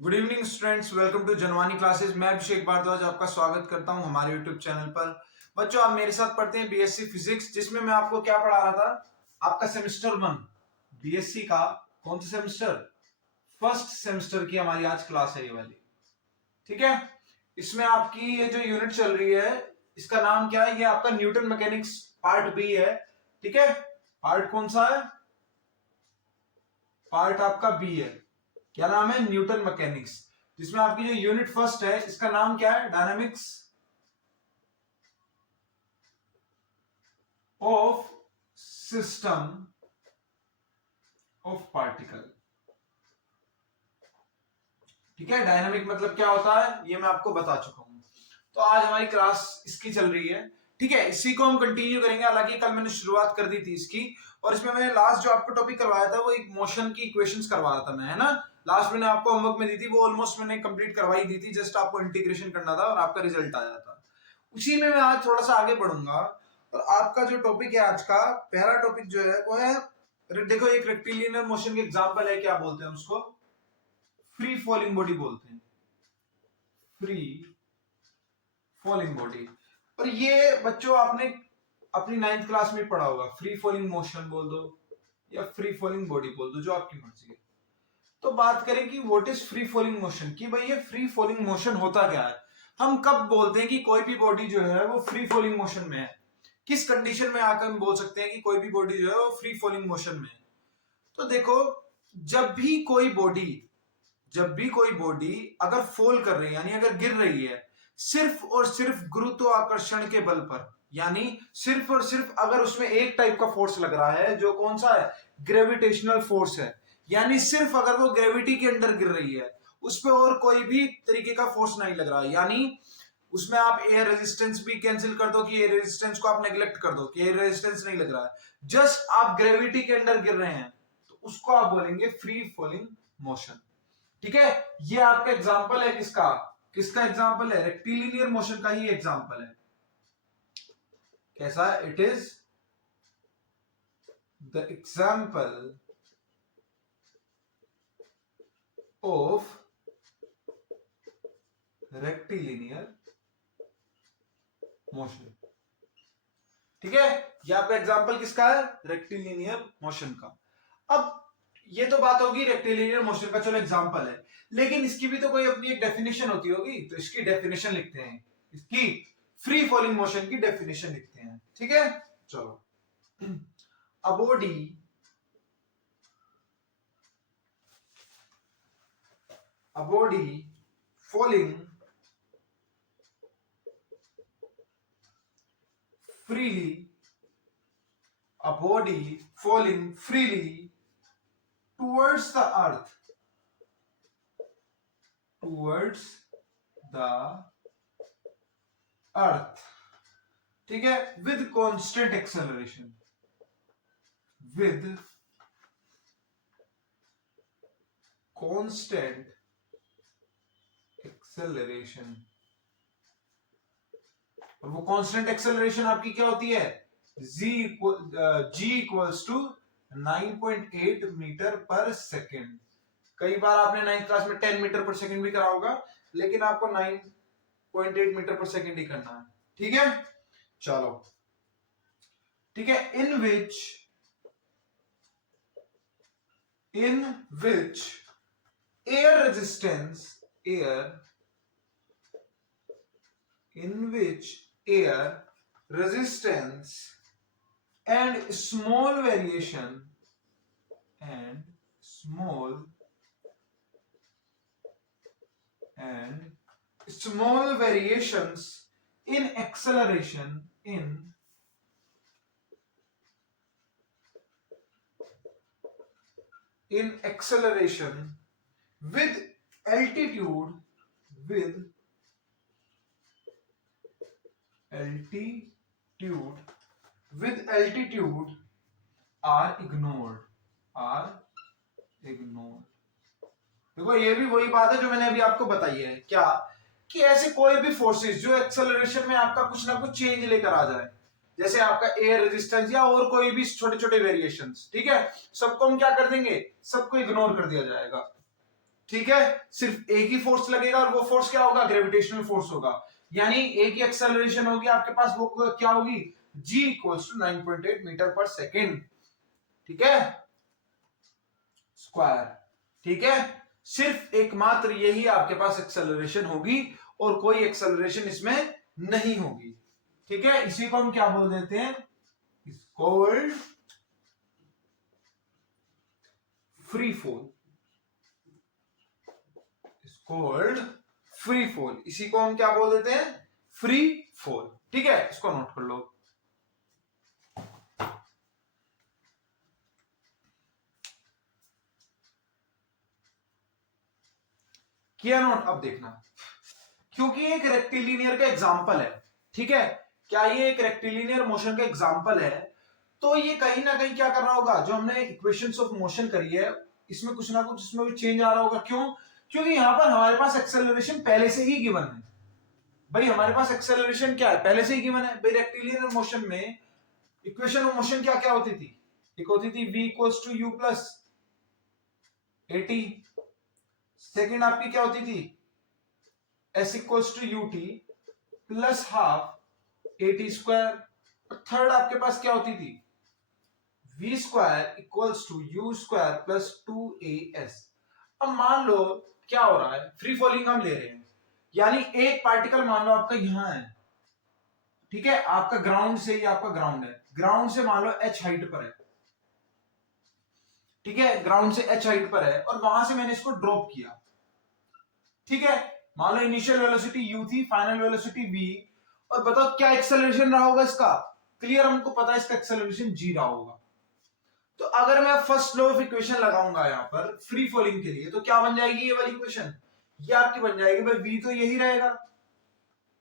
Good evening students, welcome to Janvani classes. मैं अभिषेक भारद्वाज आपका स्वागत करता हूं हमारे यूट्यूब चैनल पर। बच्चों, आप मेरे साथ पढ़ते हैं बीएससी फिजिक्स, जिसमें मैं आपको क्या पढ़ा रहा था। आपका सेमेस्टर 1 बीएससी का कौन सा सेमेस्टर, फर्स्ट सेमेस्टर की हमारी आज क्लास है ये वाली। ठीक है, इसमें आपकी ये जो यूनिट चल रही है इसका नाम क्या है, ये आपका न्यूटन मैकेनिक्स पार्ट बी है। ठीक है, पार्ट कौन सा है, पार्ट आपका बी है। क्या नाम है, न्यूटन मैकेनिक्स। जिसमें आपकी जो यूनिट फर्स्ट है इसका नाम क्या है, dynamics of system of particle. ठीक है, डायनामिक मतलब क्या होता है ये मैं आपको बता चुका हूं। तो आज हमारी क्लास इसकी चल रही है। ठीक है, इसी को हम कंटिन्यू करेंगे। हालांकि कल मैंने शुरुआत कर दी थी इसकी, और इसमें मैंने लास्ट जो आपको टॉपिक करवाया था वो एक मोशन की इक्वेशंस करवा रहा था मैं, है ना। लास्ट मैंने आपको होमवर्क में दी थी, वो ऑलमोस्ट मैंने कंप्लीट करवाई दी थी। जस्ट आपको इंटीग्रेशन करना था और आपका रिजल्ट आया था। उसी में मैं आज थोड़ा सा आगे बढ़ूंगा। और आपका जो टॉपिक है आज का पहला टॉपिक जो है वो है, देखो एक रेक्टिलिनियर मोशन के एग्जांपल है, क्या बोलते हैं उसको, फ्री फॉलिंग बॉडी बोलते हैं, फ्री फॉलिंग बॉडी। और ये बच्चों आपने अपनी 9th क्लास में पढ़ा होगा, फ्री फॉलिंग मोशन बोल दो या फ्री फॉलिंग बॉडी बोल दो, जो आपकी मर्जी है। तो बात करें कि what is free falling motion, कि भाई ये फ्री फॉलिंग मोशन होता क्या है। हम कब बोलते हैं कि कोई भी बॉडी जो है वो फ्री फॉलिंग मोशन में है, किस कंडीशन में आकर हम बोल सकते हैं कि कोई भी बॉडी जो है वो फ्री फॉलिंग मोशन में है। तो देखो, जब भी कोई बॉडी जब भी कोई बॉडी अगर फॉल कर रही है, यानी अगर गिर रही है, सिर्फ और सिर्फ गुरुत्वाकर्षण के बल पर, यानी सिर्फ और सिर्फ अगर उसमें एक टाइप का फोर्स लग रहा है, जो कौन सा है, ग्रेविटेशनल फोर्स है। यानी सिर्फ अगर वो ग्रेविटी के अंदर गिर रही है, उस पर और कोई भी तरीके का फोर्स नहीं लग रहा है, यानी उसमें आप एयर रेजिस्टेंस भी कैंसिल कर दो, कि एयर रेजिस्टेंस को आप नेग्लेक्ट कर दो कि एयर रेजिस्टेंस नहीं लग रहा है, जस्ट आप ग्रेविटी के अंदर गिर रहे हैं, तो उसको आप बोलेंगे फ्री फॉलिंग मोशन। ठीक है, ये आपका एग्जांपल है किसका, किसका एग्जांपल है, रेक्टिलिनियर मोशन का ही एग्जांपल है। कैसा, it is the example of rectilinear motion. ठीक है, ये आपका एग्जांपल किसका है, रेक्टिलिनियर मोशन का। अब ये तो बात होगी रेक्टिलिनियर मोशन का, चलो एग्जांपल है, लेकिन इसकी भी तो कोई अपनी एक डेफिनेशन होती होगी, तो इसकी डेफिनेशन लिखते हैं, इसकी फ्री फॉलिंग मोशन की डेफिनेशन लिखते हैं। ठीक है, चलो। A body falling freely, a body falling freely towards the earth, towards the earth, ठीक है, with constant acceleration, with constant acceleration। और वो कांस्टेंट एक्सेलरेशन आपकी क्या होती है, जी इक्वल्स टू 9.8 मीटर पर सेकेंड। कई बार आपने 9th क्लास में 10 मीटर पर सेकेंड भी करा होगा, लेकिन आपको 9.8 मीटर पर सेकेंड ही करना है। ठीक है, चलो। ठीक है, in which air resistance, in which air resistance and small variation and small variations in acceleration with altitude are ignored। देखो, ये भी वही बात है जो मैंने अभी आपको बताई है, क्या, कि ऐसे कोई भी फोर्सेस जो एक्सेलरेशन में आपका कुछ ना कुछ चेंज लेकर आ जाए, जैसे आपका एयर रेजिस्टेंस या और कोई भी छोटे छोटे वेरिएशंस, ठीक है, सबको हम क्या कर देंगे, सबको इग्नोर कर दिया जाएगा। ठीक है, सिर्फ एक ही फोर्स लगेगा और वो फोर्स क्या होगा, ग्रेविटेशनल फोर्स होगा, यानी एक ही एक्सेलरेशन होगी आपके पास, वो क्या होगी, g इक्वल्स टू 9.8 मीटर पर सेकेंड, ठीक है, स्क्वायर, ठीक है, सिर्फ एकमात्र यही आपके पास एक्सेलरेशन होगी और कोई एक्सेलरेशन इसमें नहीं होगी, ठीक है, इसी को हम क्या बोल देते हैं, called free fall, called free fall, इसी को हम क्या बोल देते हैं, फ्री फॉल, ठीक है, इसको नोट कर लो। किया नोट, अब देखना, क्योंकि एक रेक्टिलिनियर का एग्जांपल है, ठीक है, क्या ये एक रेक्टिलिनियर मोशन का एग्जांपल है, तो ये कहीं ना कहीं क्या करना होगा, जो हमने इक्वेशंस ऑफ मोशन करी है इसमें कुछ ना कुछ इसमें भी चेंज आ रहा होगा, क्यों, क्योंकि यहां पर हमारे पास एक्सेलरेशन पहले से ही गिवन है, भाई हमारे पास एक्सेलरेशन क्या है, पहले से ही गिवन है, भाई रेक्टिलिनियर मोशन में इक्वेशन ऑफ मोशन क्या क्या होती थी, एक होती थी v equals to u plus at, second आपकी क्या होती थी s equals to ut plus half at square, और थर्ड आपके पास क्या होती थी v square equals to u square plus 2as। अब मान लो क्या हो रहा है, फ्री फॉलिंग हम ले रहे हैं, यानी एक पार्टिकल मान लो आपका यहां है, ठीक है, आपका ग्राउंड से, ये आपका ग्राउंड है, ग्राउंड से मान लो h हाइट पर है, ठीक है, ग्राउंड से h हाइट पर है, और वहां से मैंने इसको ड्रॉप किया, ठीक है, मान लो इनिशियल वेलोसिटी u थी, फाइनल वेलोसिटी v, और बताओ क्या एक्सेलरेशन रहा होगा इसका, क्लियर हमको पता है इसका एक्सेलरेशन g रहा होगा, तो अगर मैं फर्स्ट लॉ ऑफ इक्वेशन लगाऊंगा यहां पर फ्री फॉलिंग के लिए, तो क्या बन जाएगी ये वाली इक्वेशन, ये आपकी बन जाएगी, भाई v तो यही रहेगा,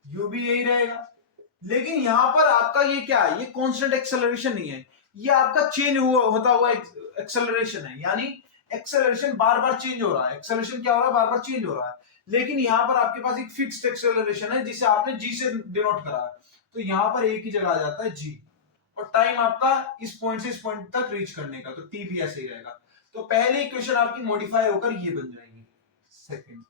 u भी यही रहेगा, लेकिन यहां पर आपका ये क्या है, ये कांस्टेंट एक्सेलरेशन नहीं है, ये आपका चेंज होता हुआ एक्सेलरेशन है, यानी एक्सेलरेशन बार बार चेंज हो रहा है, एक्सेलरेशन क्या हो रहा है, बार बार चेंज हो रहा है, लेकिन यहां पर आपके पास एक फिक्स्ड एक्सेलरेशन है जिसे आपने g से डिनोट करा है, तो यहां पर एक ही जगह आ जाता है g, और टाइम आपका इस पॉइंट से इस पॉइंट तक रीच करने का, तो t भी ऐसे ही रहेगा, तो पहली इक्वेशन आपकी मॉडिफाई होकर ये बन जाएगी। सेकंड,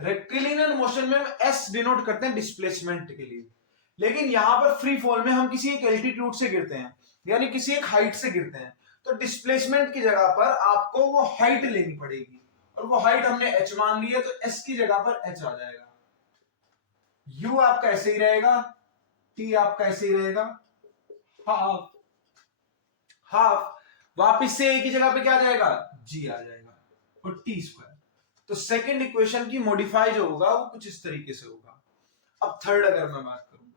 रेक्टिलिनियर मोशन में हम s डिनोट करते हैं डिस्प्लेसमेंट के लिए, लेकिन यहां पर फ्री फॉल में हम किसी एक एल्टीट्यूड से गिरते हैं, यानी किसी एक हाइट से गिरते हैं, तो डिस्प्लेसमेंट की जगह पर आपको वो हाइट लेनी पड़ेगी, और वो हाइट हमने h मान ली है, तो s की जगह पर h आ जाएगा, u आपका ऐसे ही रहेगा, t आपका ऐसे ही रहेगा, हाफ हाफ, वापिस से एक ही जगह पे क्या आ जाएगा, g आ जाएगा, और t स्क्वायर, तो सेकंड इक्वेशन की मॉडिफाई जो होगा वो कुछ इस तरीके से होगा। अब थर्ड अगर मैं बात करूं,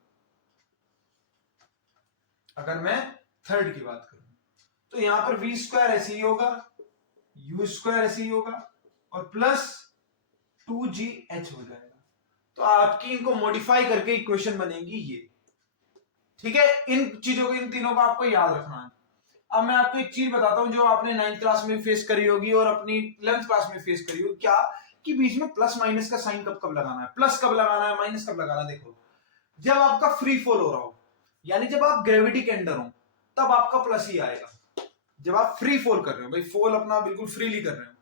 अगर मैं थर्ड की बात करूं, तो यहां पर v स्क्वायर ऐसे ही होगा, u स्क्वायर ऐसे ही होगा, और प्लस 2gh हो जाएगा, तो आपकी इनको मॉडिफाई करके इक्वेशन बनेगी ये, ठीक है, इन चीजों को, इन तीनों को आपको याद रखना है। अब मैं आपको एक चीज बताता हूं जो आपने 9th क्लास में फेस करी होगी और अपनी 11th क्लास में फेस करी होगी, क्या कि बीच में प्लस माइनस का साइन कब कब लगाना है, प्लस कब लगाना है, माइनस कब लगाना है। देखो, जब आपका फ्री फॉल हो रहा हो, यानी जब आप ग्रेविटी के अंडर हो, तब आपका प्लस ही आएगा, जब आप फ्री फॉल कर रहे हो, भाई फॉल अपना बिल्कुल फ्रीली कर रहे हो,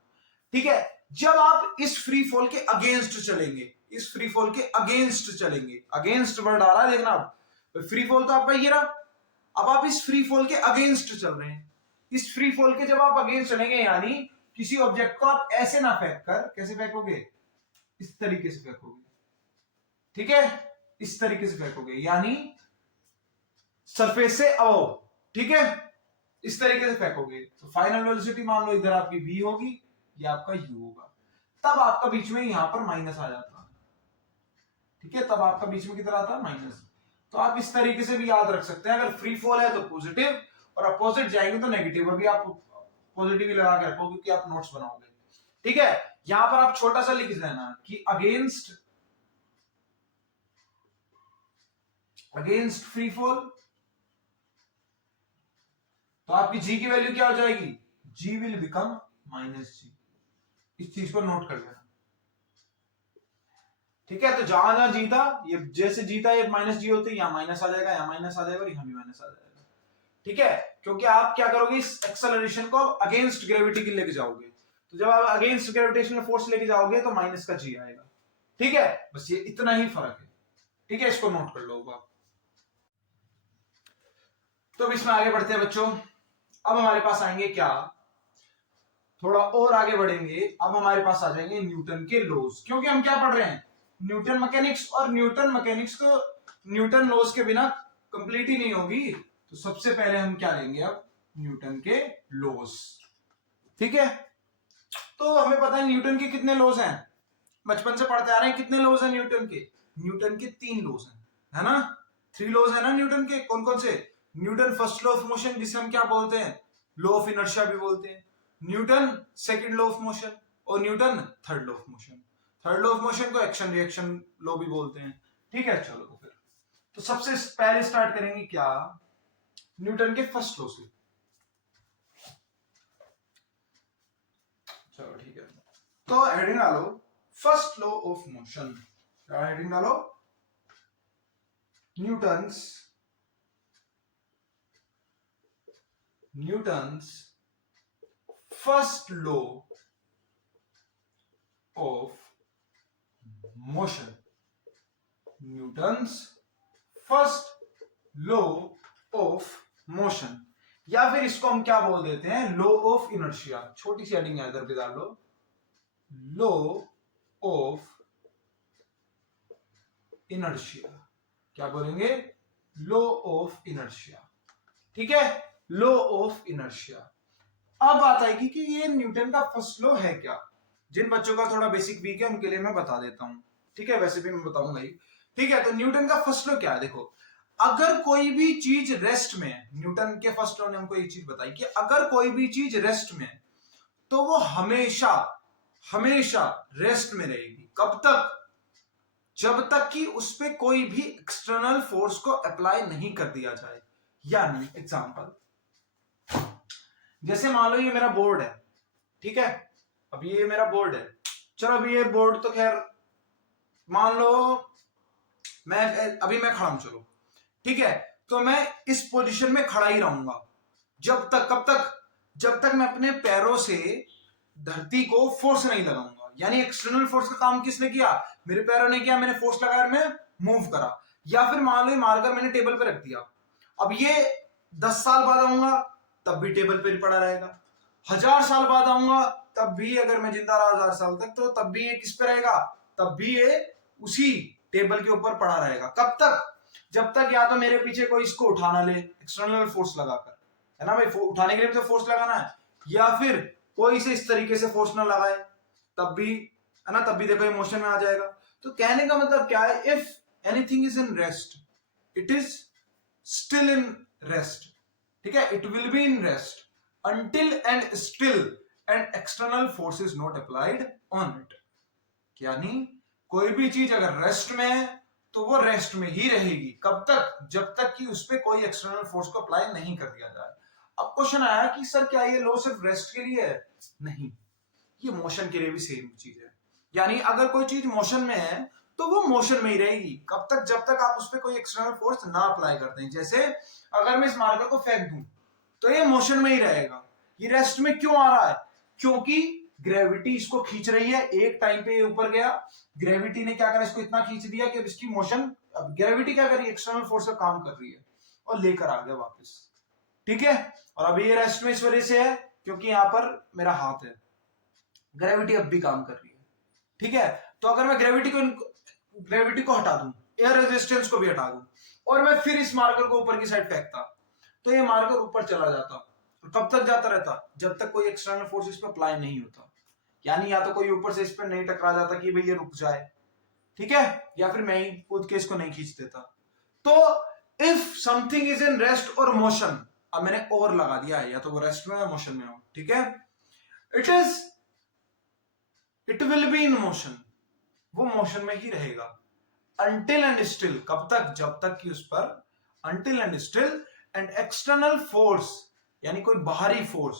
ठीक है, जब आप इस फ्री फॉल के अगेंस्ट चलेंगे, इस फ्री फॉल के अगेंस्ट चलेंगे, अगेंस्ट वर्ड आ रहा है, देखना आप, फ्री फॉल तो आपका ये रहा, अब आप इस फ्री फॉल के अगेंस्ट चल रहे हैं, इस फ्री फॉल के जब आप अगेंस्ट चलेंगे, यानी किसी ऑब्जेक्ट को आप ऐसे ना फेंक कर, कैसे फेंकोगे, इस तरीके से फेंकोगे, ठीक है, इस तरीके से फेंकोगे, यानी सरफेस से अबव, ठीक है, इस तरीके से फेंकोगे, तो फाइनल वेलोसिटी मान लो इधर आपकी v होगी, ये आपका u होगा, तब आपका बीच में यहां पर माइनस आ जाता है, ठीक है, तब आपका बीच में किधर आता है, माइनस, तो आप इस तरीके से भी याद रख सकते हैं, अगर फ्री फॉल है तो पॉजिटिव, और अपोजिट जाएंगे तो नेगेटिव, अभी आप पॉजिटिव ही लगा के रखो क्योंकि आप नोट्स बनाओगे, ठीक है, यहां पर आप छोटा सा लिख देना कि अगेंस्ट फ्री फॉल, तो आपकी g की वैल्यू क्या हो जाएगी, g विल बिकम -g, इस चीज को नोट कर लेना, ठीक है, तो जहां जहां g था, ये जैसे g था, ये -g होते, यहां माइनस आ जाएगा, यहां माइनस आ जाएगा, और यहां भी माइनस आ जाएगा, ठीक है, क्योंकि आप क्या करोगे, इस एक्सेलरेशन को अगेंस्ट ग्रेविटी के लेके जाओगे, तो जब आप अगेंस्ट ग्रेविटेशनल फोर्स लेके जाओगे तो माइनस का जी आएगा। ठीक है, बस ये इतना ही फर्क है। ठीक है, इसको नोट कर लो आप। तो अब इसमें आगे बढ़ते हैं बच्चों। अब हमारे पास आएंगे क्या, थोड़ा और आगे बढ़ेंगे। अब हमारे पास आ जाएंगे न्यूटन के लॉज, क्योंकि हम क्या पढ़ रहे हैं, न्यूटन मैकेनिक्स, और न्यूटन मैकेनिक्स को न्यूटन लॉज के बिना कंप्लीट ही नहीं होगी। तो सबसे पहले हम क्या लेंगे अब, न्यूटन के लॉज। ठीक है, तो हमें पता है न्यूटन के कितने लॉज हैं, बचपन से पढ़ते आ रहे हैं। कितने लॉज हैं न्यूटन के? न्यूटन के 3 लॉज हैं, है ना। 3 लॉज है ना न्यूटन के। कौन कौन से? Newton first law of motion, जिसे हम क्या बोलते हैं, लॉ ऑफ इनर्शिया भी बोलते हैं। Newton second law of motion, और Newton third law of motion. Third law of motion को एक्शन रिएक्शन लॉ भी बोलते हैं। ठीक है, चलो तो फिर तो सबसे पहले स्टार्ट करेंगे क्या, न्यूटन के फर्स्ट लॉ से। चलो ठीक है, तो हेडिंग डालो फर्स्ट लॉ ऑफ मोशन। क्या हेडिंग डालो? Newton's first law of motion. Newton's first law of motion, या फिर इसको हम क्या बोल देते हैं, लॉ ऑफ इनर्शिया। छोटी सी हेडिंग इधर पे डाल लो, लॉ ऑफ इनर्शिया। क्या बोलेंगे? Law of inertia. ठीक है, लॉ ऑफ इनर्शिया। अब बात आएगी कि ये न्यूटन का फर्स्ट लॉ है क्या। जिन बच्चों का थोड़ा बेसिक वीक है उनके लिए मैं बता देता हूं। ठीक है, वैसे भी मैं बताऊंगा ही। ठीक है, तो न्यूटन का फर्स्ट लॉ क्या है, देखो, अगर कोई भी चीज रेस्ट में है, न्यूटन के फर्स्ट लॉ ने हमको एक चीज बताई कि अगर कोई भी चीज रेस्ट में है तो वो हमेशा हमेशा रेस्ट में रहेगी। कब तक? जब तक कि उस पर कोई भी एक्सटर्नल फोर्स को अप्लाई नहीं कर दिया जाए। यानी एग्जांपल, जैसे मान लो ये मेरा बोर्ड है। ठीक है, अब ये मेरा बोर्ड है। चलो अभी ये बोर्ड तो खैर मान लो मैं खड़ा हूं, चलो ठीक है, तो मैं इस पोजीशन में खड़ा ही रहूंगा जब तक, कब तक? जब तक मैं अपने पैरों से धरती को फोर्स नहीं लगाऊंगा। यानी एक्सटर्नल फोर्स का काम किसने किया? मेरे पैरों ने किया, मैंने फोर्स लगाया, मैं मूव करा। या फिर मान लो मारकर मैंने टेबल पे रख दिया, अब ये 10 साल बाद आऊंगा तब भी टेबल पे पड़ा रहेगा। 1000 साल बाद आऊंगा तब भी, अगर मैं जिंदा रहा 1000 साल तक, तो तब भी ये किस पे रहेगा? तब भी ये उसी टेबल के ऊपर पड़ा रहेगा। कब तक? जब तक या तो मेरे पीछे कोई इसको उठाना ले एक्सटर्नल फोर्स लगाकर, है ना भाई, उठाने के लिए तो फोर्स लगाना है, या फिर कोई से इस तरीके से फोर्स ना लगाए तब भी, है ना, तब भी देखो ये मोशन में आ जाएगा। तो कहने का मतलब क्या है, if anything is in rest it is still in rest. ठीक है, it will be in rest until and still an external force is not applied on it। यानी कोई भी चीज अगर रेस्ट में है तो वो रेस्ट में ही रहेगी। कब तक? जब तक कि उस पर कोई एक्सटर्नल फोर्स को अप्लाई नहीं कर दिया जाए। अब क्वेश्चन आया कि सर क्या ये लॉ सिर्फ रेस्ट के लिए है? नहीं, ये मोशन के लिए भी सेम चीज है। यानी अगर कोई चीज मोशन में है तो वो मोशन में ही रहेगी। कब तक? जब तक आप उस पर कोई एक्सटर्नल फोर्स ना अप्लाई करते हैं। जैसे अगर मैं इस मार्कर को फेंक दूं तो ये मोशन में ही रहेगा। ये रेस्ट में क्यों आ रहा है? क्योंकि ग्रेविटी इसको खींच रही है। एक टाइम पे ये ऊपर गया, ग्रेविटी ने क्या करा, इसको इतना खींच दिया कि अब इसकी मोशन, अब ग्रेविटी क्या कर रही है, एक्सटर्नल फोर्स का काम कर रही है और लेकर आ गया वापस। ठीक है, और अभी ये रेस्ट में इस वजह से है क्योंकि यहां पर मेरा हाथ है, ग्रेविटी अब भी काम कर रही है। ठीक है, तो अगर मैं ग्रेविटी को हटा दूं, एयर रेजिस्टेंस को भी हटा दूं, और मैं फिर इस मार्कर को ऊपर की साइड फेंकता तो ये मार्कर ऊपर चला जाता। और कब तक जाता रहता? जब तक कोई एक्सटर्नल फोर्स इस पर अप्लाई नहीं होता। यानी या तो कोई ऊपर से इस पर नहीं टकरा जाता कि भाई ये रुक जाए, ठीक है, या फिर मैं ही कूद के इसको नहीं खींच देता। तो if something is in rest और मोशन, अब मैंने और लगा दिया है, या तो वो रेस्ट में या मोशन में हो, ठीक है, it will be in motion, वो मोशन में ही रहेगा until and still, कब तक? जब तक कि उस पर until and still and external force, यानी कोई बाहरी force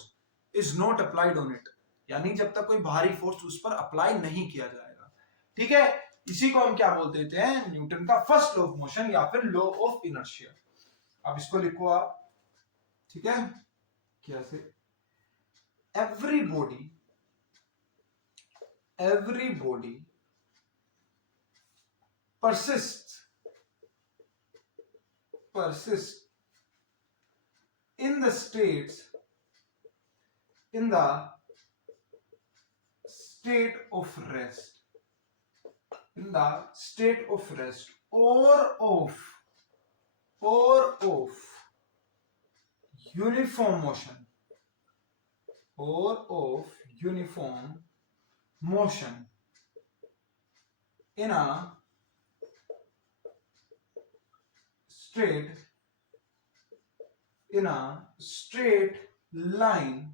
is not applied on it, यानी जब तक कोई बाहरी फोर्स उस पर अप्लाई नहीं किया जाएगा। ठीक है, इसी को हम क्या बोल देते हैं, न्यूटन का फर्स्ट लॉ ऑफ मोशन या फिर लॉ ऑफ इनर्शिया। अब इसको लिखो आप, ठीक है, कैसे, every body every body persists in the state of rest, or of uniform motion, in a straight line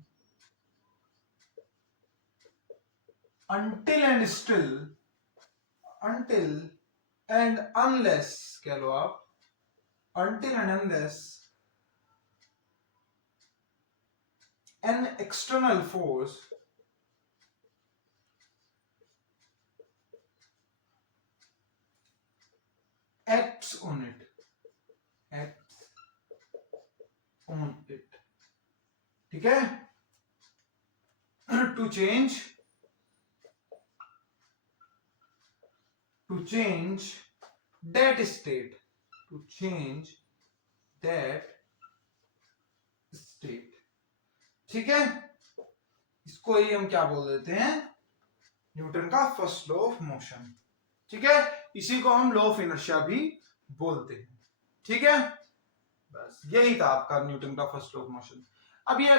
until and unless, कह लो आप, until and unless an external force acts on it. ठीक है? to change that state, ठीक है? इसको ही हम क्या बोल देते हैं? न्यूटन का फर्स्ट लॉ ऑफ मोशन। ठीक है, इसी को हम लॉ ऑफ इनर्शिया भी बोलते हैं। ठीक है, बस यही था आपका न्यूटन का फर्स्ट लॉ ऑफ मोशन। अब ये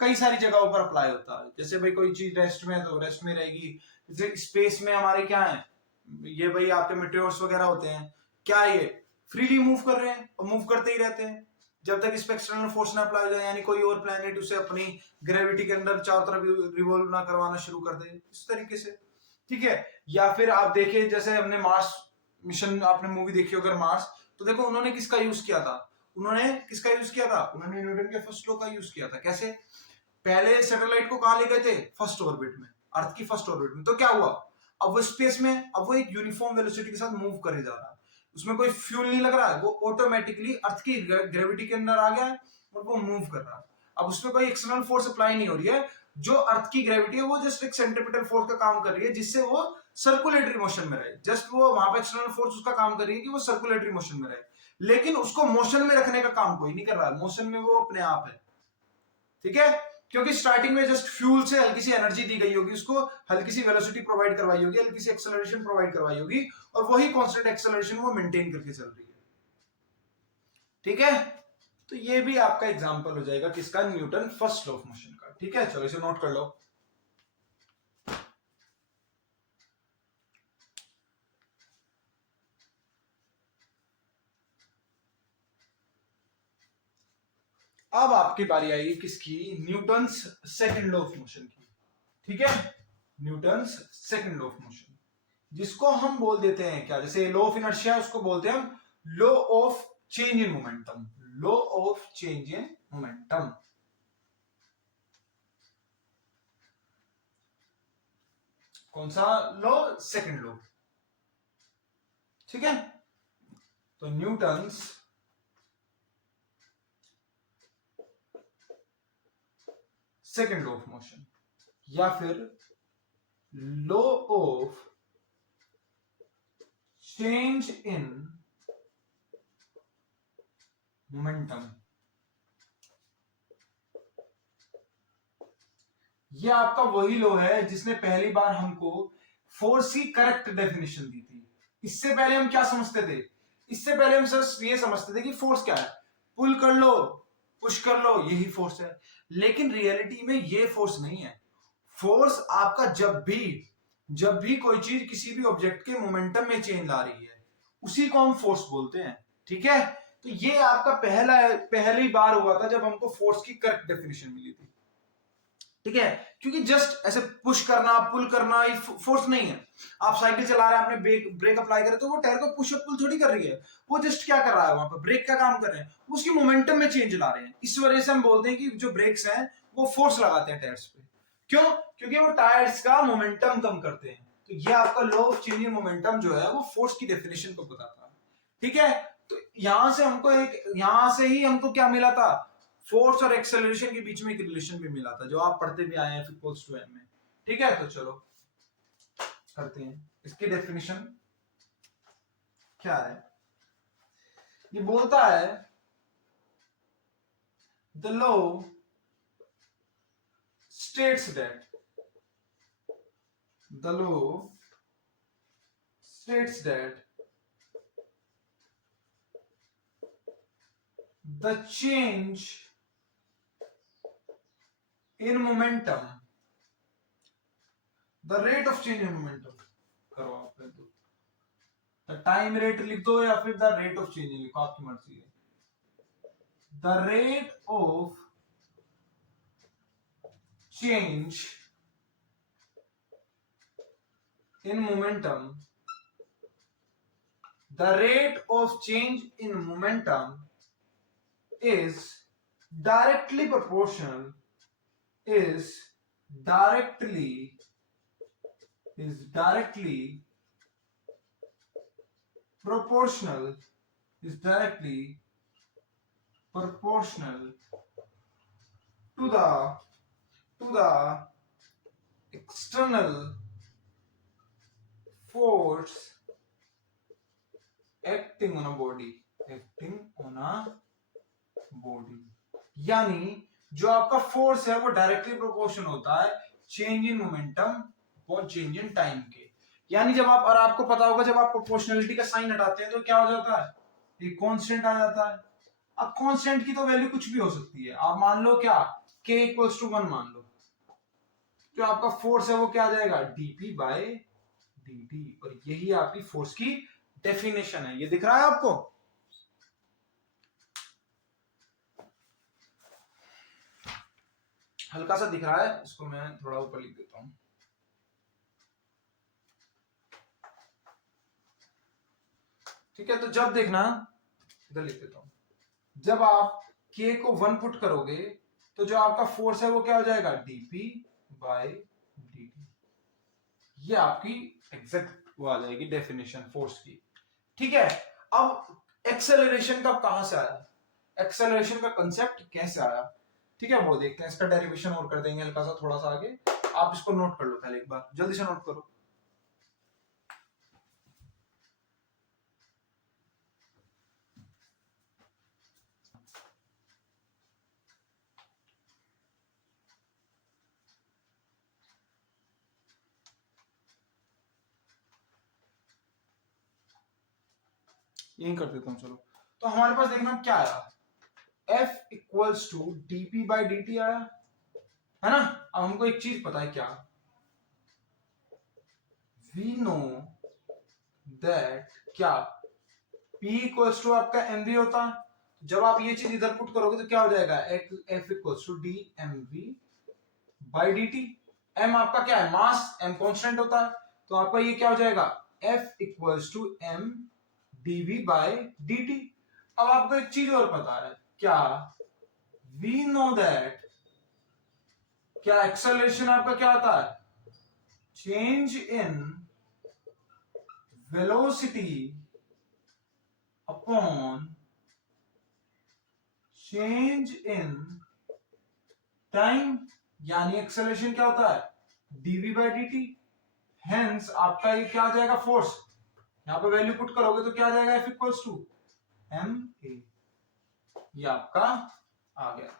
कई सारी जगहों पर अप्लाई होता है। जैसे भाई कोई चीज रेस्ट में है तो रेस्ट में रहेगी। जैसे स्पेस में हमारे क्या है, ये भाई आपके मेटेओर्स वगैरह होते हैं, क्या ये फ्रीली मूव कर रहे हैं और मूव करते ही रहते हैं जब तक इस पे एक्सटर्नल फोर्स ना अप्लाई हो जाए, यानी कोई और प्लैनेट उसे अपनी ग्रेविटी के अंदर चारों तरफ रिवॉल्व ना करवाना शुरू कर दे, इस तरीके से। ठीक है, या फिर आप देखिए जैसे हमने मार्स मिशन, आपने मूवी देखी अगर मार्स, तो देखो उन्होंने किसका यूज किया था, उन्होंने न्यूटन के फर्स्ट लॉ का यूज किया था। कैसे? पहले सैटेलाइट को कहां ले गए थे? फर्स्ट ऑर्बिट में, अर्थ की फर्स्ट ऑर्बिट में। तो क्या हुआ, अब वो स्पेस में, अब वो एक यूनिफॉर्म वेलोसिटी के साथ मूव करे जा रहा है, उसमें कोई फ्यूल नहीं लग रहा है, वो ऑटोमेटिकली अर्थ की ग्रेविटी के अंदर आ गया है और वो मूव कर रहा है। अब उसमें कोई एक्सटर्नल फोर्स अप्लाई नहीं हो रही है, जो अर्थ की ग्रेविटी है वो जस्ट एक सेंट्रीपिटल फोर्स का काम कर रही है, जिससे वो सर्कुलेटरी मोशन में रहे। जस्ट वो वहां पे एक्सटर्नल फोर्स उसका काम कर रही है कि वो सर्कुलेटरी मोशन में रहे, लेकिन उसको मोशन में रखने का काम कोई नहीं कर रहा है, मोशन में वो अपने आप है। ठीक है, क्योंकि स्टार्टिंग में जस्ट फ्यूल से हल्की सी एनर्जी दी गई होगी, उसको हल्की सी वेलोसिटी प्रोवाइड करवाई होगी, हल्की सी एक्सेलरेशन प्रोवाइड करवाई होगी, और वही कांस्टेंट एक्सेलरेशन वो मेंटेन करके चल रही है। ठीक है, तो ये भी आपका एग्जांपल हो जाएगा किसका, Newton first law of motion का। ठीक है, चलो इसे नोट कर लो। अब आपकी बारी आएगी किसकी, Newton's second law of motion की। ठीक है, Newton's second law of motion, जिसको हम बोल देते हैं क्या, जैसे लॉ ऑफ इनर्शिया उसको बोलते हैं हम law of change in momentum, law of change in momentum. कौन सा लॉ? Second law. ठीक है, तो Newton's second law of motion, या फिर law of change in momentum, ये आपका वही लॉ है जिसने पहली बार हमको फोर्स की करेक्ट डेफिनेशन दी थी। इससे पहले हम क्या समझते थे? इससे पहले हम सिर्फ ये समझते थे कि फोर्स क्या है, पुल कर लो, पुश कर लो, यही फोर्स है। लेकिन रियलिटी में ये फोर्स नहीं है। फोर्स आपका जब भी कोई चीज किसी भी ऑब्जेक्ट के मोमेंटम में चेंज ला रही है, उसी को हम फोर्स बोलते हैं। ठीक है, तो ये आपका पहली बार हुआ था जब हमको फोर्स की करेक्ट डेफिनेशन मिली थी। ठीक है, क्योंकि जस्ट ऐसे पुश करना, पुल करना ये फोर्स नहीं है। आप साइकिल चला रहे हैं, आपने ब्रेक अप्लाई करे तो वो टायर को पुश अप पुल थोड़ी कर रही है, वो जस्ट क्या कर रहा है, वहां पर ब्रेक का काम कर रहे हैं, उसकी मोमेंटम में चेंज ला रहे हैं। इस वजह से हम बोलते हैं कि जो ब्रेक्स हैं वो फोर्स लगाते हैं टायर्स पे। क्यों? क्योंकि वो टायर्स का मोमेंटम कम करते हैं। तो ये आपका law of change in momentum जो है वो फोर्स की डेफिनेशन को बताता है। ठीक है, तो यहां से ही हमको क्या मिला था, फोर्स और एक्सेलरेशन के बीच में एक रिलेशन भी मिला था, जो आप पढ़ते भी आए हैं फिर पोस्ट में। ठीक है, तो चलो करते हैं। इसकी डेफिनेशन क्या है? ये बोलता है the law states that the law states that the change in momentum, the rate of change in momentum, करो आप तो द टाइम रेट लिख दो या फिर द रेट ऑफ चेंज लिखो, आपकी मर्जी है। The rate of change in momentum, the rate of change in momentum is directly proportional, is directly proportional, is directly proportional to the external force acting on a body, यानी जो आपका force है वो directly proportion होता है change in momentum upon change in time के। यानी जब आप, और आपको पता होगा जब आप प्रोपोर्शनलिटी का साइन हटाते हैं तो क्या हो जाता है, एक कांस्टेंट आ जाता है। अब कांस्टेंट की तो वैल्यू कुछ भी हो सकती है, आप मान लो क्या k इक्वल्स टू 1 मान लो, जो आपका फोर्स है वो क्या आ जाएगा dp बाय dt, और यही आपकी फोर्स की डेफिनेशन है। ये दिख रहा है आपको? हल्का सा दिख रहा है, इसको मैं थोड़ा ऊपर लिख देता हूं। ठीक है, तो जब देखना, इधर लिख देता हूं, जब आप k को 1 पुट करोगे तो जो आपका फोर्स है वो क्या हो जाएगा dp बाय dt। ये आपकी एग्जैक्ट वो आ जाएगी डेफिनेशन फोर्स की। ठीक है, अब एक्सेलरेशन का कहां से आया, एक्सेलरेशन का कंसेप्ट कैसे आया, ठीक है वो देखते हैं। इसका डेरिवेशन और कर देंगे हल्का सा, थोड़ा सा आगे। आप इसको नोट कर लो पहले एक बार, जल्दी से नोट करो। यही कर देता हूं, चलो। तो हमारे पास देखना क्या आया, F equals to dp by dt आया है ना। अब हमको एक चीज पता है क्या, we know that क्या P इक्वल्स टू आपका mv होता है। जब आप ये चीज इधर पुट करोगे तो क्या हो जाएगा, F equals to dmv by dt। m आपका क्या है, मास, m कांस्टेंट होता है, तो आपका ये क्या हो जाएगा, F equals to m dv by dt। अब आपको एक चीज और पता है क्या, वी नो दैट क्या एक्सेलरेशन आपका क्या आता है, change in velocity upon change in time, यानी एक्सेलरेशन क्या होता है dv बाय dt। हेंस आपका ये क्या आ जाएगा फोर्स, यहां पे वैल्यू पुट करोगे तो क्या आ जाएगा, F इक्वल्स टू ma। ये आपका आ गया,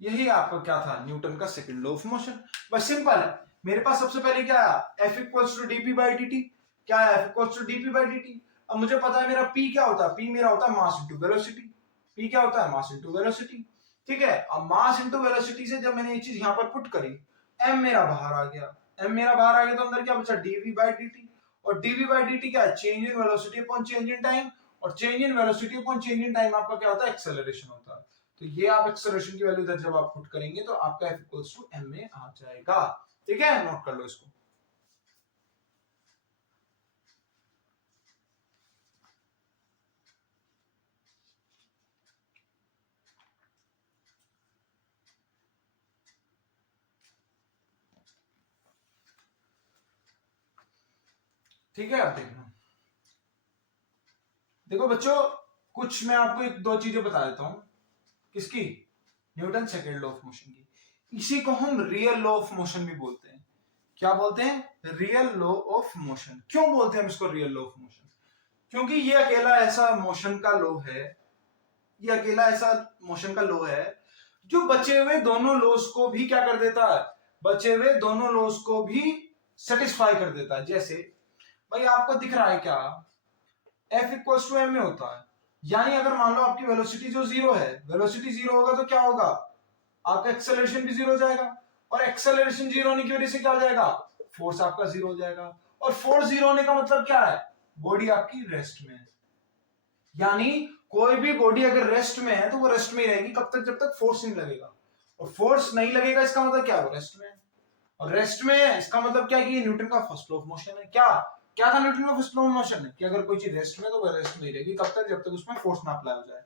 यही आपका क्या था, न्यूटन का सेकंड लॉ ऑफ मोशन। बस सिंपल है। मेरे पास सबसे पहले क्या आया, F equals to dp by dt, क्या है F equals to dp by dt। अब मुझे पता है मेरा P क्या होता है, P मेरा होता है मास इनटू वेलोसिटी। P क्या होता है, मास इनटू वेलोसिटी। ठीक है, अब मास इनटू वेलोसिटी से जब मैंने ये चीज यहां पर पुट करी, m मेरा बाहर आ गया, m मेरा बाहर आ गया तो अंदर क्या बचा, dv बाई dt। और dv बाई dt क्या है, change in velocity upon change in time, और change in velocity upon change in time आपका क्या होता है, एक्सेलरेशन होता है। तो ये आप एक्सेलरेशन की वैल्यू इधर जब आप पुट करेंगे तो आपका F इक्वल्स टू m में आ जाएगा। ठीक है, नोट कर लो इसको। ठीक है, आप देखना, देखो बच्चों, कुछ मैं आपको एक दो चीजें बता देता हूं, किसकी, Newton second law of motion की। इसी को हम रियल लॉ ऑफ मोशन भी बोलते हैं। क्या बोलते हैं? Real law of motion. क्यों बोलते हैं हम इसको रियल लॉ ऑफ मोशन? क्योंकि ये अकेला ऐसा मोशन का लॉ है, ये अकेला ऐसा मोशन का लॉ है जो बचे हुए दोनों लॉस को भी क्या कर देता है? बचे हुए दोनों लॉस को भी सेटिस्फाई कर देता है। जैसे भाई आपको दिख रहा है क्या, F इक्वल्स टू एम में होता है, यानी अगर मान लो आपकी वेलोसिटी जो जीरो है, वेलोसिटी जीरो होगा तो क्या होगा? आपका एक्सेलरेशन भी जीरो हो जाएगा, और एक्सेलरेशन जीरो होने की वजह से क्या हो जाएगा? फोर्स आपका जीरो हो जाएगा, और फोर्स जीरो होने का मतलब क्या है? बॉडी आपकी रेस्ट में है। यानी कोई भी बॉडी अगर रेस्ट में है तो वो रेस्ट में ही रहेगी कब तक? जब तक फोर्स नहीं लगेगा, और फोर्स नहीं लगेगा इसका मतलब क्या है? वो रेस्ट में है, और रेस्ट में है इसका मतलब क्या है कि न्यूटन का फर्स्ट लॉ ऑफ मोशन है। क्या क्या था न्यूटन का फर्स्ट लॉ ऑफ मोशन? है कि अगर कोई चीज रेस्ट में तो वो रेस्ट में ही रहेगी कब तक? जब तक उसमें फोर्स ना अप्लाई हो जाए।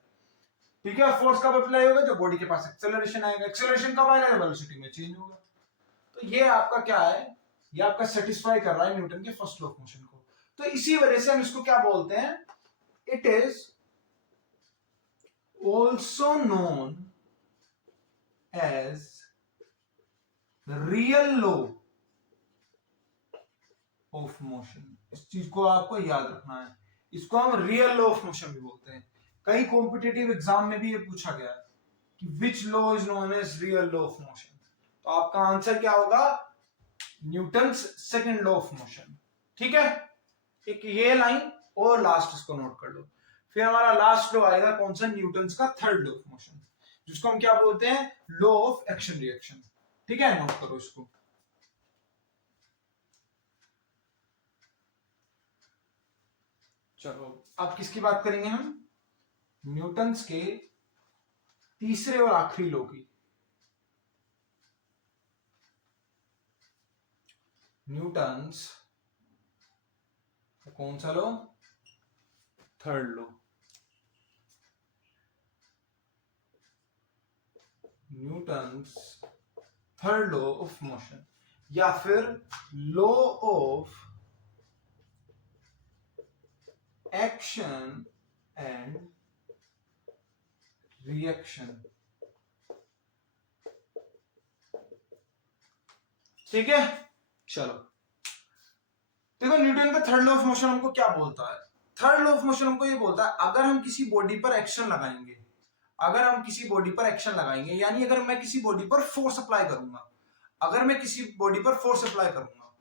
ठीक है, फोर्स कब अप्लाई होगा? जब बॉडी के पास एक्सेलरेशन आएगा। एक्सेलरेशन कब आएगा? जब वेलोसिटी में चेंज होगा। तो ये आपका क्या है? ये आपका सेटिस्फाई कर रहा है न्यूटन के फर्स्ट लॉ ऑफ मोशन को। तो इसी वजह से हम इसको क्या बोलते हैं? It is also known as real law of motion. इस चीज को आपको याद रखना है, इसको हम रियल लॉ ऑफ मोशन भी बोलते हैं। कई कॉम्पिटिटिव एग्जाम में भी ये पूछा गया है कि which law is known as real law of motion. तो आपका आंसर क्या होगा? Newton's second law of motion. ठीक है, एक ये लाइन और लास्ट इसको नोट कर लो। फिर हमारा लास्ट लॉ आएगा कौन सा? न्यूटन्स का थर्ड लॉ ऑफ मोशन, जिसको हम क्या बोलते हैं? Law of action reaction. ठीक है, नोट करो इसको। चलो अब किसकी बात करेंगे हम? न्यूटन्स के तीसरे और आखिरी लॉ की। न्यूटन्स कौन सा law? Third law. Newton's third law of motion, या फिर law of action and reaction. ठीक है, चलो देखो न्यूटन का थर्ड लॉ ऑफ मोशन हमको क्या बोलता है? थर्ड लॉ ऑफ मोशन हमको ये बोलता है अगर हम किसी बॉडी पर एक्शन लगाएंगे, अगर हम किसी बॉडी पर एक्शन लगाएंगे, यानी अगर मैं किसी बॉडी पर फोर्स अप्लाई करूंगा, अगर मैं किसी बॉडी पर फोर्स अप्लाई करूंगा,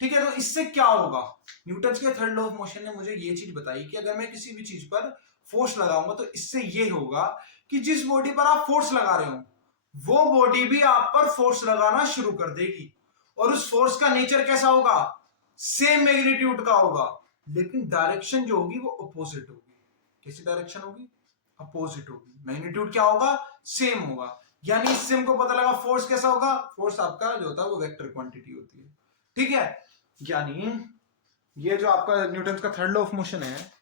ठीक है, तो इससे क्या होगा? न्यूटन के थर्ड लॉ ऑफ मोशन ने मुझे ये चीज बताई कि अगर मैं किसी भी चीज पर फोर्स लगाऊंगा तो इससे ये होगा कि जिस बॉडी पर आप फोर्स लगा रहे हो वो बॉडी भी आप पर फोर्स लगाना शुरू कर देगी, और उस फोर्स का नेचर कैसा होगा? सेम मैग्नीट्यूड का होगा, लेकिन डायरेक्शन जो होगी वो अपोजिट होगी। कैसी डायरेक्शन होगी? अपोजिट होगी। मैग्नीट्यूड क्या होगा? सेम होगा। यानी इससे हमको पता लगा फोर्स कैसा होगा? फोर्स आपका जो होता है वो वेक्टर क्वांटिटी होती है। ठीक है, यानी ये जो आपका न्यूटन का थर्ड लॉ ऑफ मोशन है,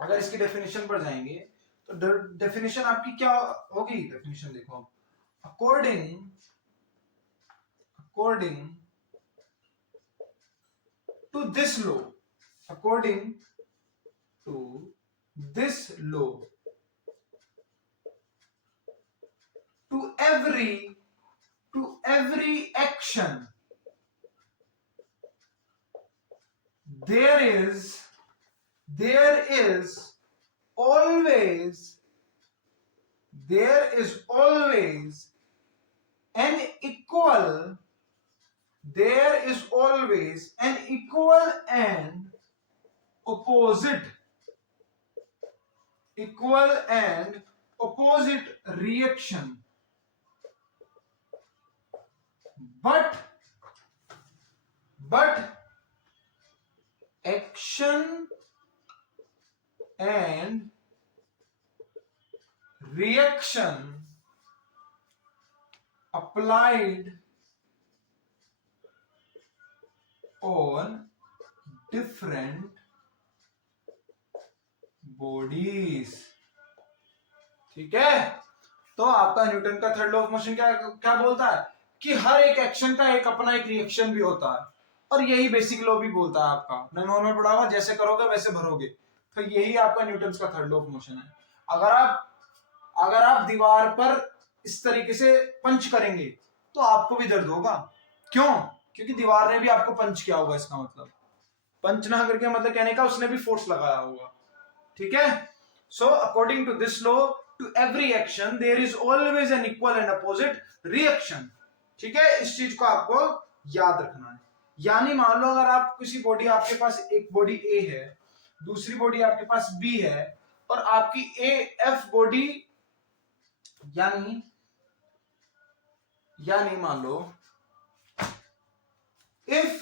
अगर इसकी डेफिनेशन पर जाएंगे तो डेफिनेशन आपकी क्या होगी? डेफिनेशन देखो, according to this law, according to this law, to every action there is always an equal and opposite reaction, but action and reaction applied on different bodies। ठीक है, तो आपका न्यूटन का थर्ड लॉ ऑफ मोशन क्या बोलता है कि हर एक एक्शन का एक अपना एक रिएक्शन भी होता है, और यही बेसिक लॉ भी बोलता है आपका। आपने नॉर्मल पढ़ा होगा, जैसे करोगे वैसे भरोगे, तो यही आपका न्यूटन का थर्ड लॉ ऑफ मोशन है। अगर आप दीवार पर इस तरीके से पंच करेंगे तो आपको भी दर्द होगा। क्यों? क्योंकि दीवार ने भी आपको पंच किया होगा, इसका मतलब पंच ना करके मतलब कहने का उसने भी फोर्स लगाया होगा, ठीक है। So according to this law, to every action there is always an equal and opposite reaction, ठीक है। इस चीज को आपको याद रखना है। यानी मान लो अगर आप किसी बॉडी, आपके पास एक बॉडी ए है, दूसरी बॉडी आपके पास बी है, और आपकी ए एफ बॉडी, यानी मान लो if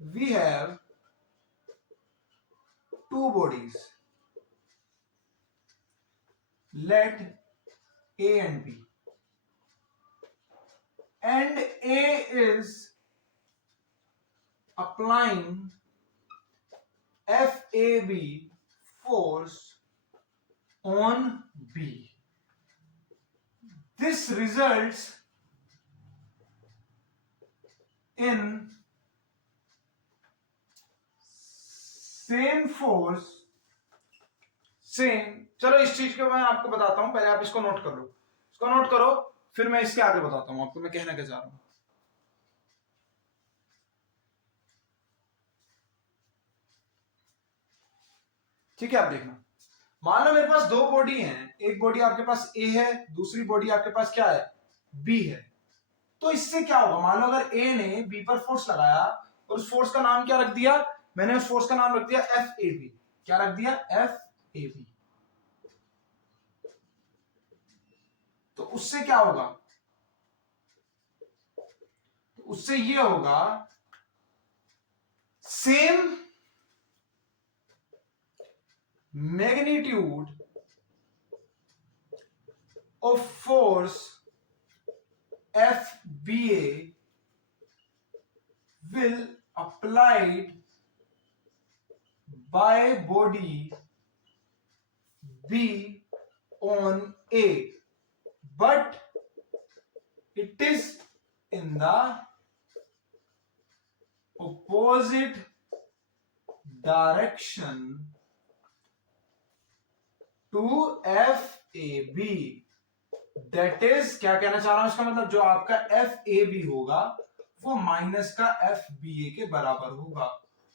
we have two bodies, let A and B, and A is applying FAB force on B, this results in same force same. चलो इस चीज को मैं आपको बताता हूं, पहले आप इसको नोट कर लो, इसको नोट करो, फिर मैं इसके आगे बताता हूं आपको मैं कहना क्या चाह रहा हूं। ठीक है, आप देखना, मान लो मेरे पास दो बॉडी हैं, एक बॉडी आपके पास ए है, दूसरी बॉडी आपके पास क्या है, बी है। तो इससे क्या होगा, मान लो अगर ए ने बी पर फोर्स लगाया और उस फोर्स का नाम क्या रख दिया, मैंने उस फोर्स का नाम रख दिया एफ ए बी। क्या रख दिया, एफ ए बी। तो उससे क्या होगा, तो उससे ये होगा, same magnitude of force F B A will applied by body B on A, but it is in the opposite direction to FAB। That is, क्या कहना चाह रहा हूं, इसका मतलब जो आपका FAB होगा वो माइनस का FBA के बराबर होगा।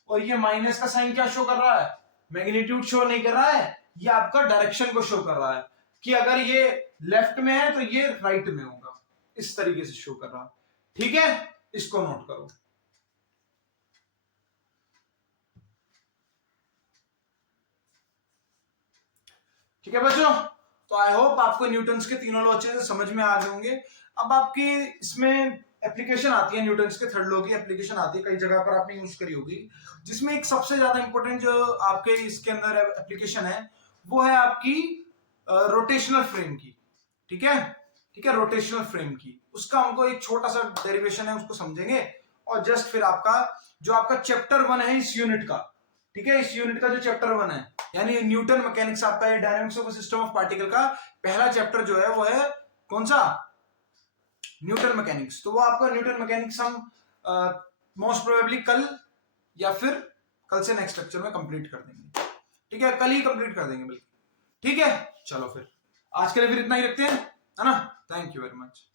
और ये माइनस का साइन क्या शो कर रहा है, मैग्नीट्यूड शो नहीं कर रहा है, ये आपका डायरेक्शन को शो कर रहा है कि अगर ये लेफ्ट में है तो ये राइट में होगा, इस तरीके से शो कर रहा है, ठीक है। इसको नोट करो। ठीक है बच्चों, तो आई होप आपको न्यूटन्स के तीनों लॉ अच्छे से समझ में आ गए होंगे। अब आपकी इसमें एप्लीकेशन आती है, न्यूटन्स के थर्ड लॉ की एप्लीकेशन आती है, कई जगह पर आपने यूज करी होगी, जिसमें एक सबसे ज्यादा इंपॉर्टेंट जो आपके इसके अंदर एप्लीकेशन है वो है आपकी रोटेशनल फ्रेम की। ठीक है, ठीक है, रोटेशनल फ्रेम की, उसका हमको एक छोटा सा डेरिवेशन है उसको समझेंगे, और जस्ट फिर आपका जो आपका चैप्टर 1 है इस यूनिट का, ठीक है, इस यूनिट का जो चैप्टर 1 है यानी न्यूटन मैकेनिक्स आपका है, dynamics of system of particle का पहला चैप्टर जो है वो है कौन सा, न्यूटन मैकेनिक्स। तो वो आपका न्यूटन मैकेनिक्स हम मोस्ट प्रोबेबली कल या फिर कल से नेक्स्ट लेक्चर में कंप्लीट कर देंगे। ठीक है, कल ही कंप्लीट कर देंगे बल्कि। ठीक है, चलो फिर आज के लिए फिर इतना ही रखते हैं, है ना। Thank you very much.